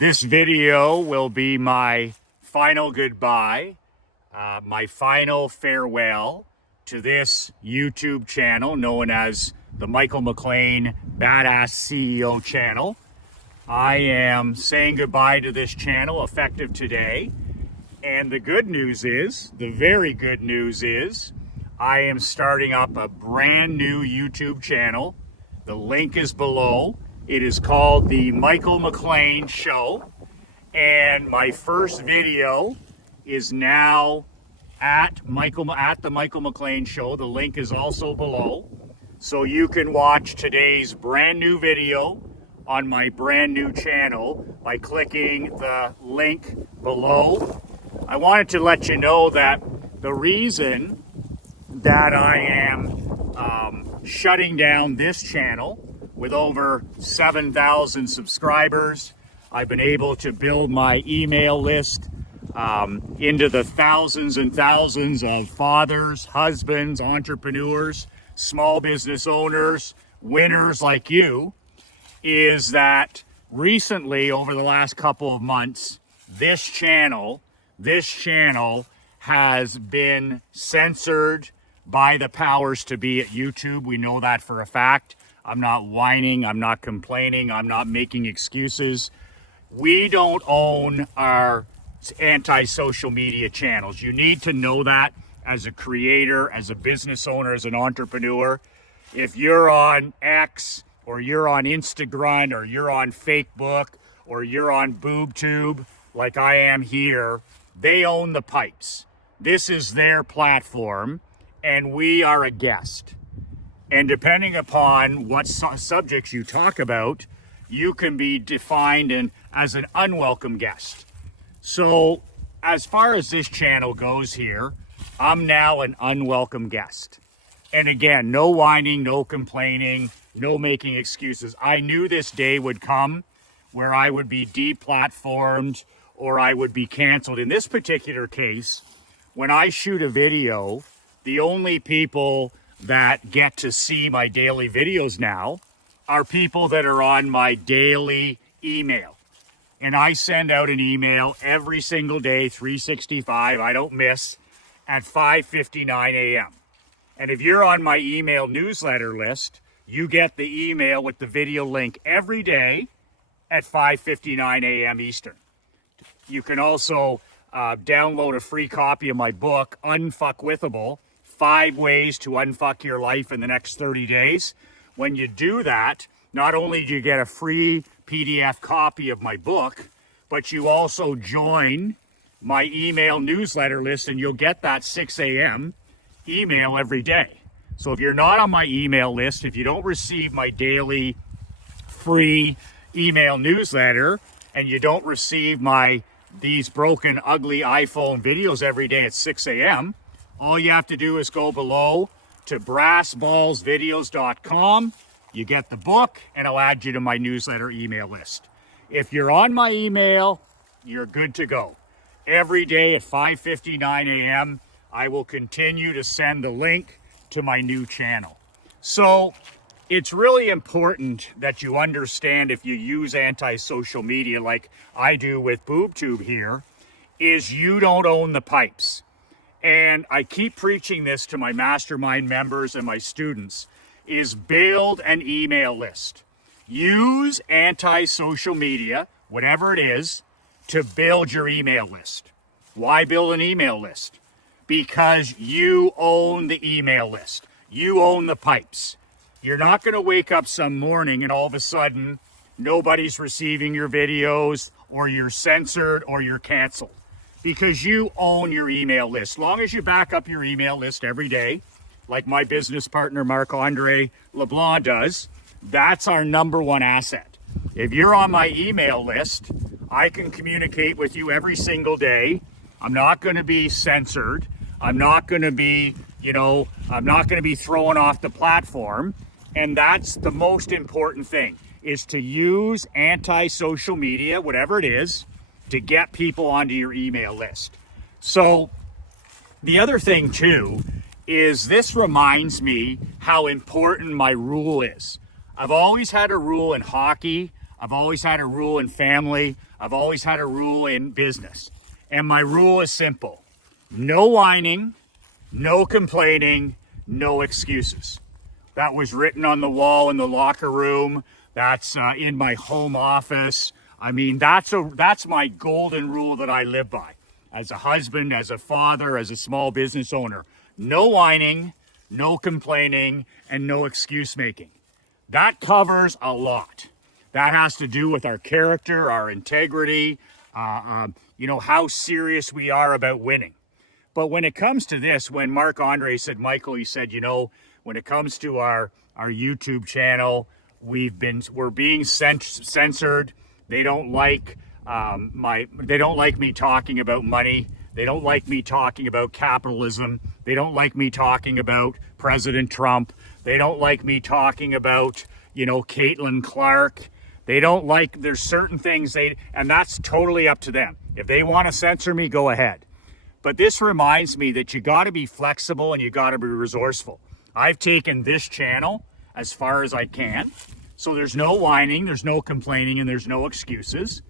This video will be my final goodbye, my final farewell to this YouTube channel known as the Michael McLean Badass CEO channel. I am saying goodbye to this channel effective today. And the good news is, the very good news is, I am starting up a brand new YouTube channel. The link is below. It is called The Michael McLean Show. And my first video is now at the Michael McLean Show. The link is also below. So you can watch today's brand new video on my brand new channel by clicking the link below. I wanted to let you know that the reason that I am shutting down this channel with over 7,000 subscribers, I've been able to build my email list into the thousands and thousands of fathers, husbands, entrepreneurs, small business owners, winners like you, is that recently, over the last couple of months, this channel has been censored by the powers to be at YouTube. We know that for a fact. I'm not whining, I'm not complaining, I'm not making excuses. We don't own our anti-social media channels. You need to know that as a creator, as a business owner, as an entrepreneur. If you're on X, or you're on Instagram, or you're on Facebook, or you're on BoobTube, like I am here, they own the pipes. This is their platform, and we are a guest. And depending upon what subjects you talk about, you can be defined as an unwelcome guest. So as far as this channel goes here, I'm now an unwelcome guest. And again, no whining, no complaining, no making excuses. I knew this day would come where I would be deplatformed or I would be canceled. In this particular case, when I shoot a video, the only people that get to see my daily videos now are people that are on my daily email. And I send out an email every single day, 365, I don't miss, at 5:59 a.m. And if you're on my email newsletter list, you get the email with the video link every day at 5:59 a.m. Eastern. You can also download a free copy of my book, Unfuckwithable, 5 Ways to Unfuck Your Life in the Next 30 Days. When you do that, not only do you get a free PDF copy of my book, but you also join my email newsletter list and you'll get that 6 a.m. email every day. So if you're not on my email list, if you don't receive my daily free email newsletter and you don't receive these broken, ugly iPhone videos every day at 6 a.m., all you have to do is go below to brassballsvideos.com. You get the book, and I'll add you to my newsletter email list. If you're on my email, you're good to go. Every day at 5:59 a.m., I will continue to send the link to my new channel. So it's really important that you understand, if you use anti-social media like I do with BoobTube here, is you don't own the pipes. And I keep preaching this to my mastermind members and my students, is build an email list. Use anti-social media, whatever it is, to build your email list. Why build an email list? Because you own the email list. You own the pipes. You're not going to wake up some morning and all of a sudden nobody's receiving your videos, or you're censored, or you're canceled. Because you own your email list. As long as you back up your email list every day, like my business partner Marc-Andre LeBlanc does, that's our number one asset. If you're on my email list, I can communicate with you every single day. I'm not going to be censored. I'm not going to be, I'm not going to be thrown off the platform. And that's the most important thing, is to use anti-social media, whatever it is, to get people onto your email list. So the other thing too is this reminds me how important my rule is. I've always had a rule in hockey. I've always had a rule in family. I've always had a rule in business. And my rule is simple. No whining, no complaining, no excuses. That was written on the wall in the locker room. That's in my home office. I mean, that's my golden rule that I live by. As a husband, as a father, as a small business owner. No whining, no complaining, and no excuse making. That covers a lot. That has to do with our character, our integrity, how serious we are about winning. But when it comes to this, when Marc-Andre said, Michael, he said, when it comes to our YouTube channel, we're being censored. They don't like they don't like me talking about money. They don't like me talking about capitalism. They don't like me talking about President Trump. They don't like me talking about, Caitlin Clark. They don't like, there's certain things and that's totally up to them. If they want to censor me, go ahead. But this reminds me that you got to be flexible and you got to be resourceful. I've taken this channel as far as I can. So there's no whining, there's no complaining, and there's no excuses.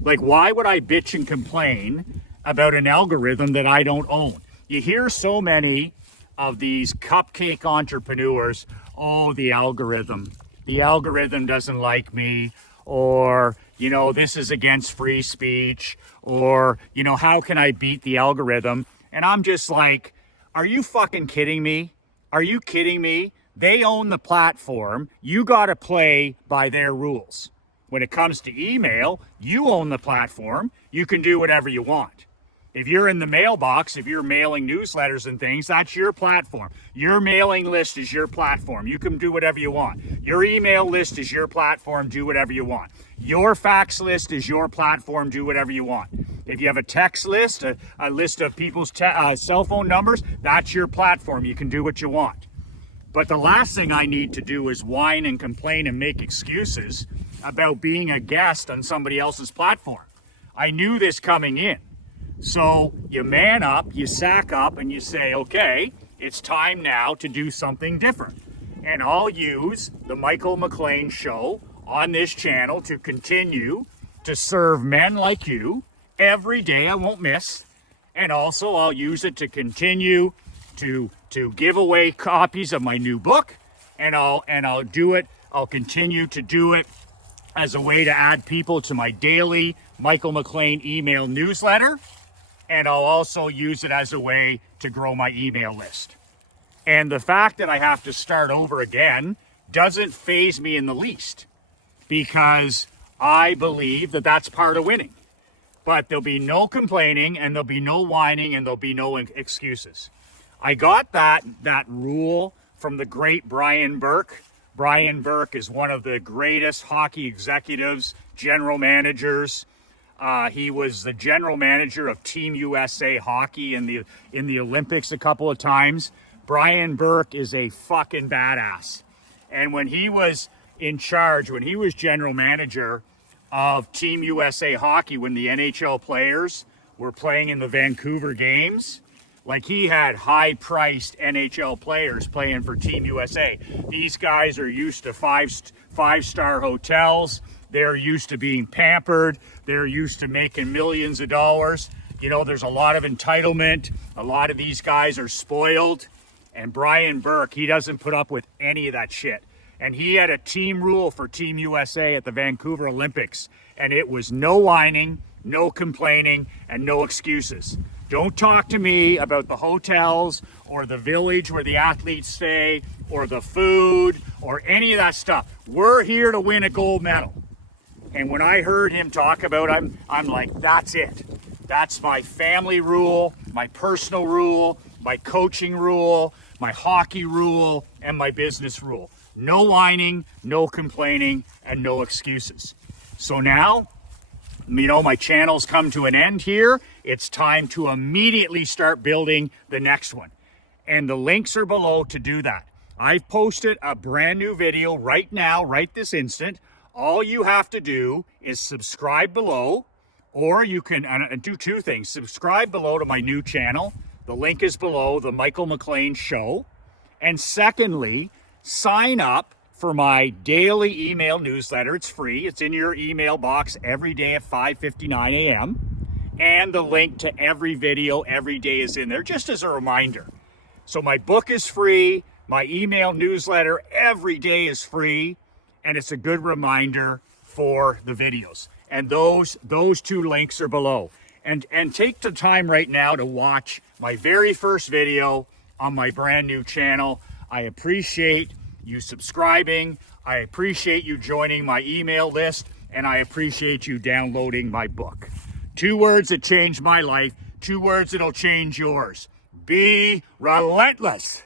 Like, why would I bitch and complain about an algorithm that I don't own? You hear so many of these cupcake entrepreneurs, oh, the algorithm doesn't like me, or, this is against free speech, or, how can I beat the algorithm? And I'm just like, are you fucking kidding me? Are you kidding me? They own the platform. You got to play by their rules. When it comes to email, you own the platform. You can do whatever you want. If you're in the mailbox, if you're mailing newsletters and things, that's your platform. Your mailing list is your platform. You can do whatever you want. Your email list is your platform. Do whatever you want. Your fax list is your platform. Do whatever you want. If you have a text list, a list of people's cell phone numbers, that's your platform. You can do what you want. But the last thing I need to do is whine and complain and make excuses about being a guest on somebody else's platform. I knew this coming in. So you man up, you sack up, and you say, okay, it's time now to do something different. And I'll use the Michael McLean Show on this channel to continue to serve men like you every day. I won't miss. And also I'll use it to continue to give away copies of my new book, and I'll do it. I'll continue to do it as a way to add people to my daily Michael McLean email newsletter, and I'll also use it as a way to grow my email list. And the fact that I have to start over again doesn't faze me in the least, because I believe that that's part of winning. But there'll be no complaining, and there'll be no whining, and there'll be no excuses. I got that rule from the great Brian Burke. Brian Burke is one of the greatest hockey executives, general managers. He was the general manager of Team USA hockey in the Olympics a couple of times. Brian Burke is a fucking badass. And when he was in charge, when he was general manager of Team USA hockey, when the NHL players were playing in the Vancouver games, like, he had high-priced NHL players playing for Team USA. These guys are used to five-star hotels. They're used to being pampered. They're used to making millions of dollars. There's a lot of entitlement. A lot of these guys are spoiled. And Brian Burke, he doesn't put up with any of that shit. And he had a team rule for Team USA at the Vancouver Olympics. And it was no whining, no complaining, and no excuses. Don't talk to me about the hotels or the village where the athletes stay or the food or any of that stuff. We're here to win a gold medal. And when I heard him talk about it, I'm like, that's it. That's my family rule, my personal rule, my coaching rule, my hockey rule, and my business rule. No whining, no complaining, and no excuses. So now, my channel's come to an end here. It's time to immediately start building the next one. And the links are below to do that. I've posted a brand new video right now, right this instant. All you have to do is subscribe below, or you can do two things. Subscribe below to my new channel. The link is below, the Michael McLean Show. And secondly, sign up for my daily email newsletter. It's free. It's in your email box every day at 5:59 a.m. And the link to every video every day is in there, just as a reminder. So my book is free. My email newsletter every day is free. And it's a good reminder for the videos. And those two links are below. And take the time right now to watch my very first video on my brand new channel. I appreciate you subscribing. I appreciate you joining my email list. And I appreciate you downloading my book. 2 words that changed my life. 2 words that'll change yours. Be relentless.